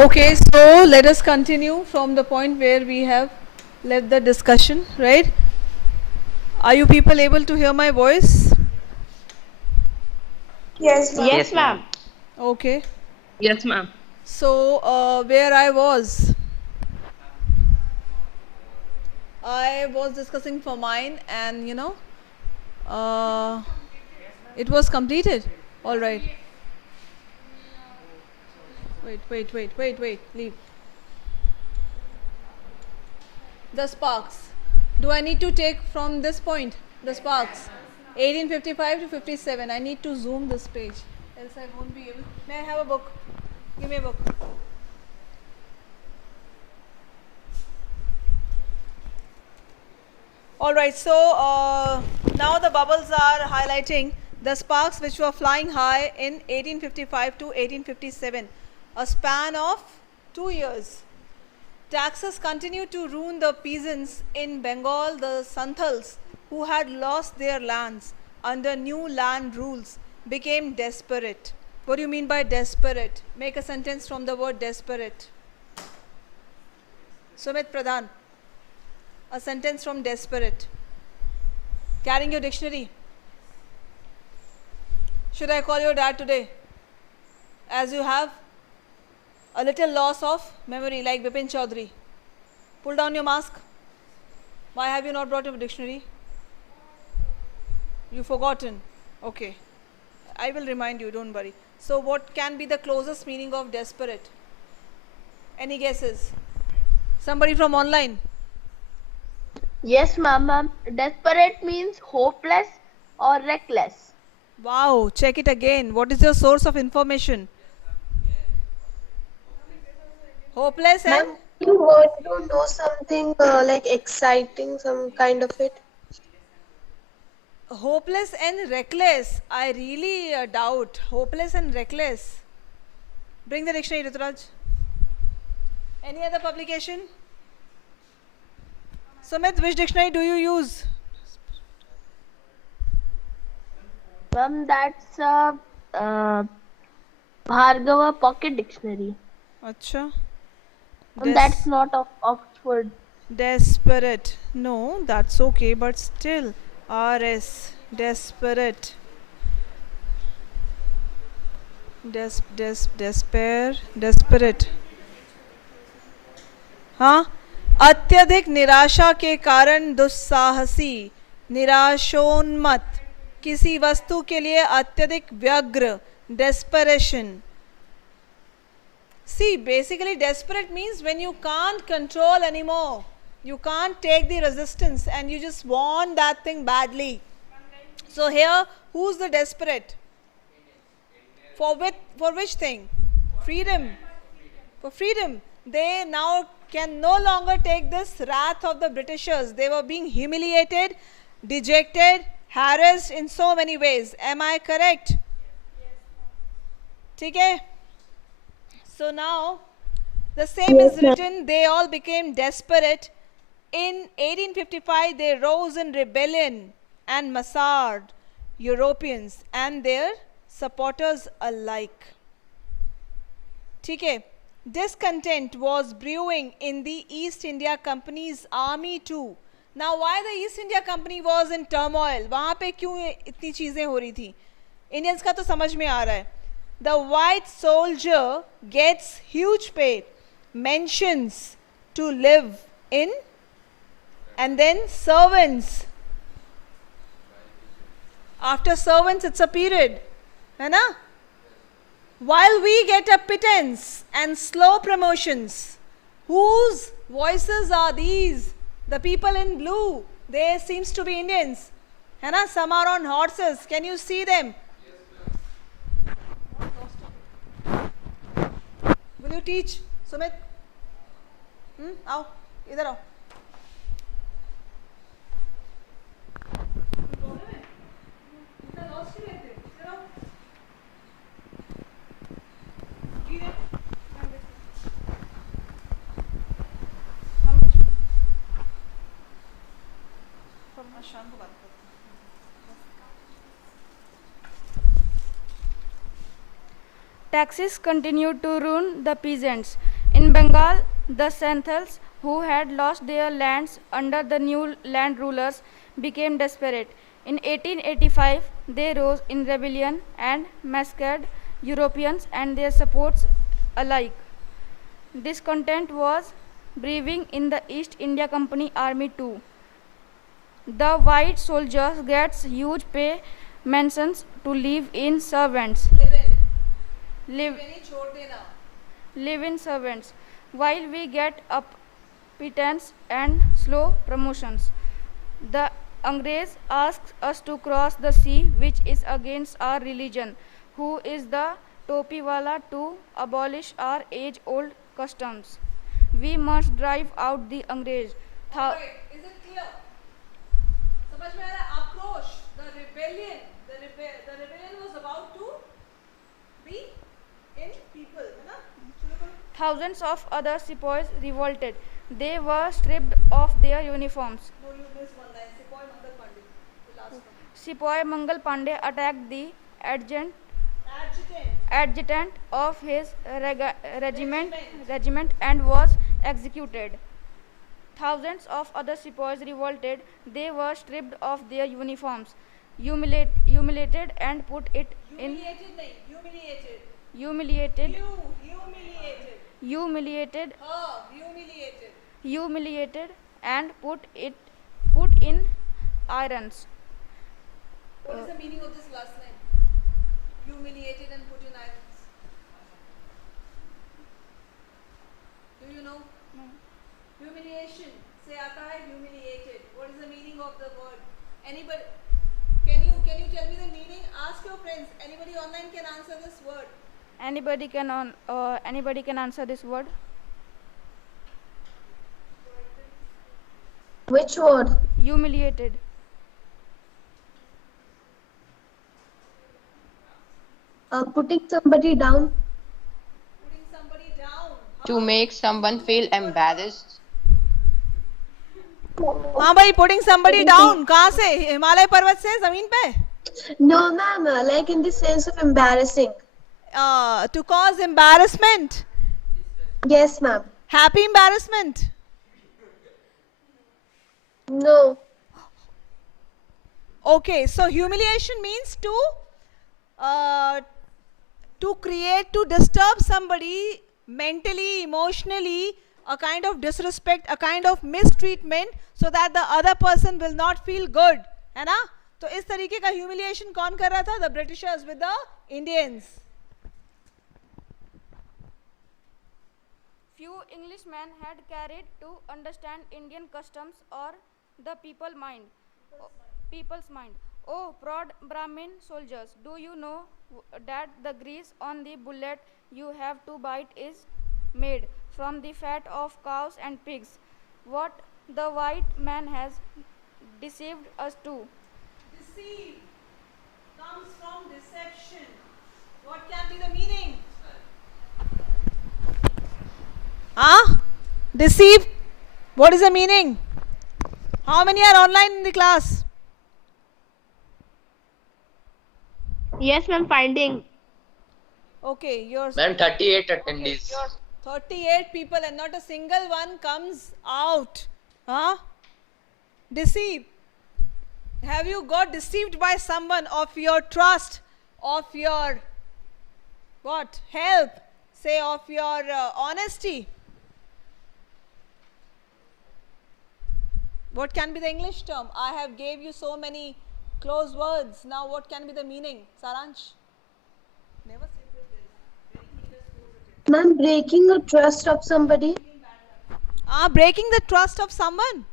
Okay, so let us continue from the point where we have left the discussion, right? Are you people able to hear my voice? Yes, ma'am. Yes, ma'am. Okay, Yes, ma'am. so where I was discussing for mine, and uh, it was completed. All right. Wait. Leave. The sparks. Do I need to take from this point? The sparks. 1855 to 57. I need to zoom this page. Else I won't be able. May I have a book? Give me a book. Alright, so now the bubbles are highlighting the sparks which were flying high in 1855 to 1857. A span of 2 years. Taxes continued to ruin the peasants in Bengal. The Santals, who had lost their lands under new land rules, became desperate. What do you mean by desperate? Make a sentence from the word desperate. Sumit Pradhan. A sentence from desperate. Carrying your dictionary. Should I call your dad today? As you have a little loss of memory like Bipin Chaudhary. Pull down your mask. Why have you not brought your dictionary? You've forgotten. Okay. I will remind you, don't worry. So what can be the closest meaning of desperate? Any guesses? Somebody from online? Yes, ma'am. Desperate means hopeless or reckless. Wow, check it again. What is your source of information? Hopeless and Ma'am, you want to know something like exciting, some kind of it? hopeless and reckless. I really doubt. Hopeless and reckless. Bring the dictionary, Rituraj. Any other publication? Sumit, which dictionary do you use? Ma'am, that's a Bhargava pocket dictionary. Acha. And that's not of Oxford. Desperate. No, that's okay, but still. RS. Desperate. Despair. Desperate. हाँ, अत्यधिक निराशा के कारण दुस्साहसी, निराशोन्मत, किसी वस्तु के लिए अत्यधिक व्यग्र, desperation. See, basically desperate means when you can't control anymore. You can't take the resistance and you just want that thing badly. So here, who's the desperate? For which thing? Freedom. For freedom. They now can no longer take this wrath of the Britishers. They were being humiliated, dejected, harassed in so many ways. Am I correct? Yes. Okay. So now, the same is written, they all became desperate. In 1855, they rose in rebellion and massacred Europeans and their supporters alike. Okay. Discontent was brewing in the East India Company's army too. Now, why the East India Company was in turmoil? वहाँ पे क्यों इतनी चीजें हो रही थी? Indians का तो समझ में आ रहा है. The white soldier gets huge pay, mentions to live in, and then servants. After servants, it's a period, है ना? While we get a pittance and slow promotions. Whose voices are these? The people in blue. They seems to be Indians. है ना? Some are on horses. Can you see them? Will you teach, Sumit? आओ, इधर आओ. Taxes continued to ruin the peasants. In Bengal, the Santhals, who had lost their lands under the new land rulers, became desperate. In 1885, they rose in rebellion and massacred Europeans and their supporters alike. Discontent was brewing in the East India Company army too. The white soldiers gets huge pay mentions to live in servants. Live, live in servants, while we get up pittance and slow promotions. The Angrez asks us to cross the sea, which is against our religion. Who is the Topiwala to abolish our age-old customs? We must drive out the Angrez. Alright, is it clear? समझ में आ रहा है? आक्रोश, the rebellion, the rebellion was about to be in people, है ना? शुरू करो. Thousands of other sepoys revolted. They were stripped of their uniforms. No, you missed one line. Sepoy Mangal Pandey, the last one. Sepoy Mangal Pandey attacked the adjutant Adjutant. adjutant of his regiment and was executed. Thousands of other sepoys revolted. They were stripped of their uniforms, humiliated and put it in Humiliated नहीं, humiliated. humiliated, Humiliated. humiliated, Humiliated. humiliated and put in irons. What is the meaning of this last line? Humiliated and put in irons. Do you know? No. Humiliation से आता है humiliated. What is the meaning of the word? Anybody? Can you tell me the meaning? Ask your friends. Anybody online can answer this word. Anybody can answer this word. Which word? Humiliated. Putting somebody down. Putting somebody down. To make someone feel embarrassed. हाँ भाई, putting somebody down. कहाँ से? हिमालय पर्वत से जमीन पे? No, ma'am. Like in the sense of embarrassing. To cause embarrassment. Yes, ma'am. Happy embarrassment. No. Okay, so humiliation means to create, to disturb somebody mentally, emotionally, a kind of disrespect, a kind of mistreatment, so that the other person will not feel good, है ना? तो इस तरीके का humiliation कौन कर रहा था? The Britishers with the Indians. Few Englishmen had carried to understand Indian customs or the people's mind. Oh, proud Brahmin soldiers, do you know that the grease on the bullet you have to bite is made from the fat of cows and pigs? What the white man has deceived us to. Deceive comes from deception. What can be the meaning? Deceive. What is the meaning? How many are online in the class? Yes, ma'am. Finding. Okay, yours. Ma'am, 38 attendees. 38 people and not a single one comes out. Deceive. Have you got deceived by someone of your trust, of your what? Help, say of your honesty? What can be the English term? I have gave you so many close words. Now what can be the meaning? Saransh? Never say this. Ma'am, breaking the trust of somebody. Breaking the trust of someone.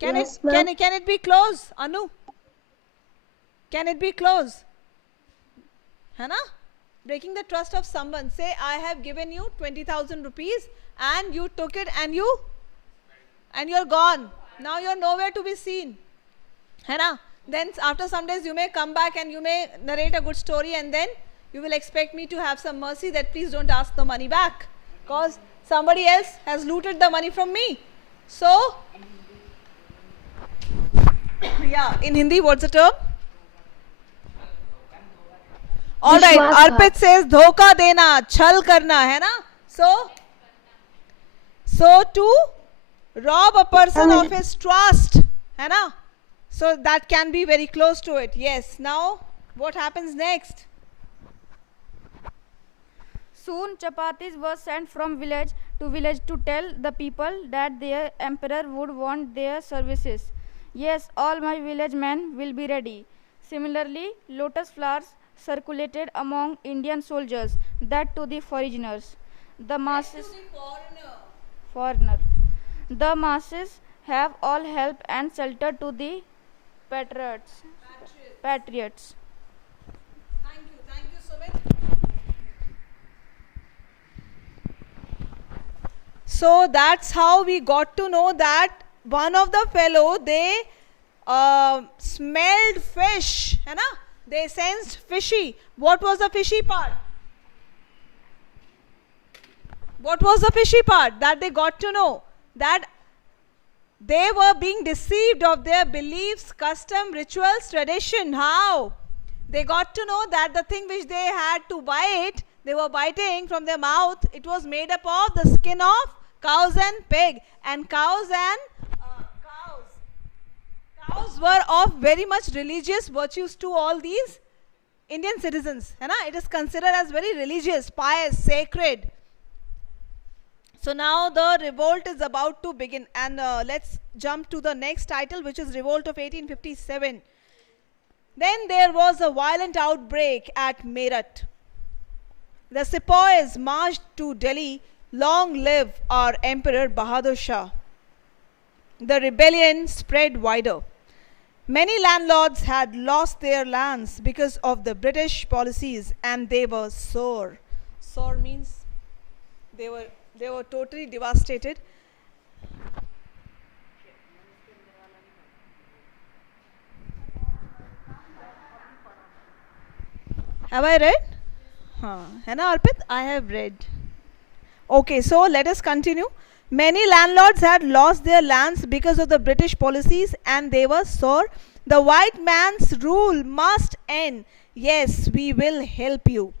Can Yes, ma'am. can it be close, Anu? Can it be close? है ना? Breaking the trust of someone. Say I have given you 20,000 rupees and you took it and you're gone. Now you're nowhere to be seen. है ना? Then after some days you may come back and you may narrate a good story and then you will expect me to have some mercy that please don't ask the money back because somebody else has looted the money from me. So, yeah, in Hindi, what's the term? All right, विश्वासघात. Arpit says धोखा देना, छल करना, है ना? So to rob a person of his trust, है ना? So that can be very close to it. Yes. Now what happens next? Soon chapatis were sent from village to tell the people that their emperor would want their services. Yes, all my village men will be ready. Similarly, lotus flowers circulated among Indian soldiers, that to the foreigners. The masses foreigner. The masses have all help and shelter to the patriots. Patriots. Thank you, Sumit. So that's how we got to know that one of the fellow, they smelled fish, है ना? They sensed fishy. What was the fishy part? What was the fishy part that they got to know? That they were being deceived of their beliefs, custom, rituals, tradition. How? They got to know that the thing which they had to bite, they were biting from their mouth, it was made up of the skin of cows and pig. And cows were of very much religious virtues to all these Indian citizens. है ना? It is considered as very religious, pious, sacred. So now the revolt is about to begin, and let's jump to the next title, which is Revolt of 1857. Then there was a violent outbreak at Meerut. The sepoys marched to Delhi. Long live our Emperor Bahadur Shah. The rebellion spread wider. Many landlords had lost their lands because of the British policies, and they were sore. Sore means they were totally devastated. Have I read? है ना Arpit? I have read. Okay, so let us continue. Many landlords had lost their lands because of the British policies, and they were sore. The white man's rule must end. Yes, we will help you.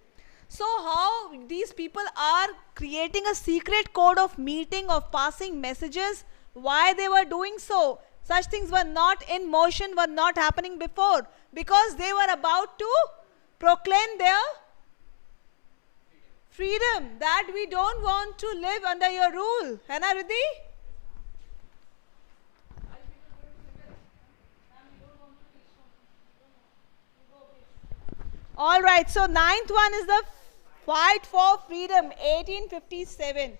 So how these people are creating a secret code of meeting, of passing messages, why they were doing so? Such things were not in motion, were not happening before, because they were about to proclaim their freedom, that we don't want to live under your rule. है ना Riddhi? All right, so ninth one is the fight for freedom, 1857.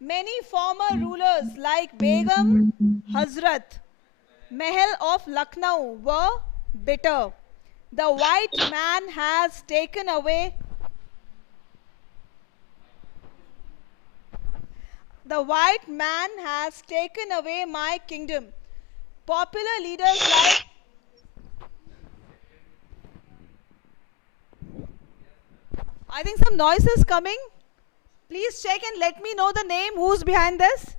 Many former rulers like Begum Hazrat Mahal of Lucknow were bitter. The white man has taken away my kingdom. Popular leaders like I think some noise is coming. Please check and let me know the name who's behind this.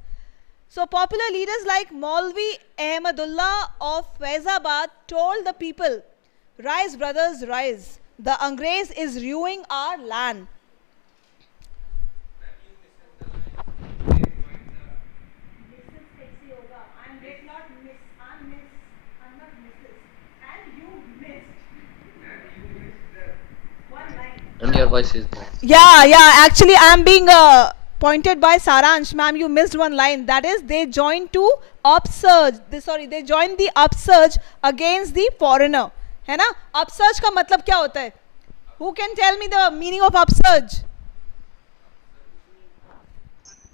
So popular leaders like Maulvi Ahmadullah of Faizabad told the people, rise brothers, rise. The Angrez is ruining our land. And your voice is there. Yeah. Actually, I am being pointed by Saransh. Ma'am, you missed one line. That is, they joined to upsurge. They joined the upsurge against the foreigner. है ना? Upsurge का मतलब क्या होता है? Who can tell me the meaning of upsurge?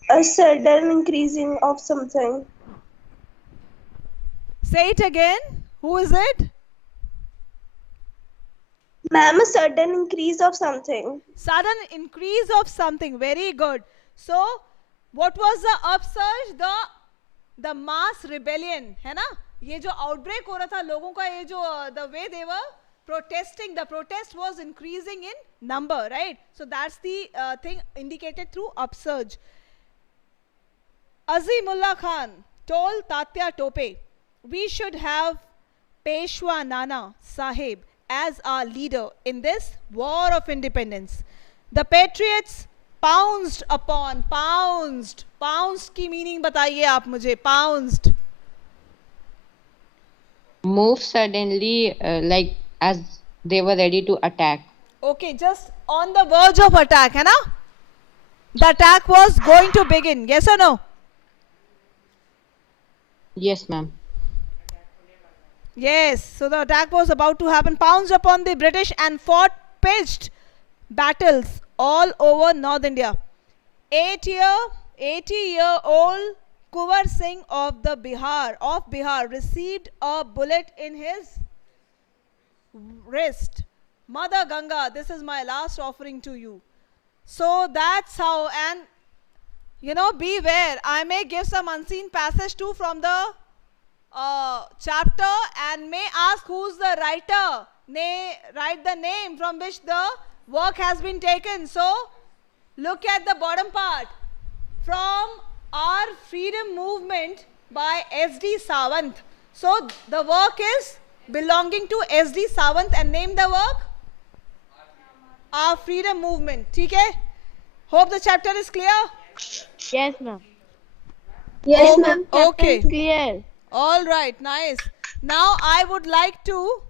A sudden increasing of something. Say it again. Who is it? Ma'am, a sudden increase of something. Sudden increase of something. Very good. So, what was the upsurge? The mass rebellion. है ना? ये जो outbreak हो रहा था लोगों का, ये जो the way they were protesting, the protest was increasing in number, right? So that's the thing indicated through upsurge. Azimullah Khan told Tatya Tope, we should have Peshwa Nana Sahib as our leader in this war of independence. The patriots pounced upon, pounced की meaning बताइए आप मुझे, pounced. Move suddenly, like as they were ready to attack. Okay, just on the verge of attack, है ना? The attack was going to begin, yes or no? Yes, ma'am. Yes, so the attack was about to happen, pounced upon the British and fought pitched battles all over North India. 80-year-old Kuwar Singh of Bihar received a bullet in his wrist. Mother Ganga, this is my last offering to you. So that's how, and beware, I may give some unseen passage too from the chapter and may ask who's the writer. Write the name from which the work has been taken. So look at the bottom part. From our freedom movement by S.D. Sawant. So the work is belonging to S.D. Sawant and name the work? Our freedom movement. Okay? Hope the chapter is clear. Yes, ma'am. Yes, ma'am. Okay. Clear. All right. Nice. Now I would like to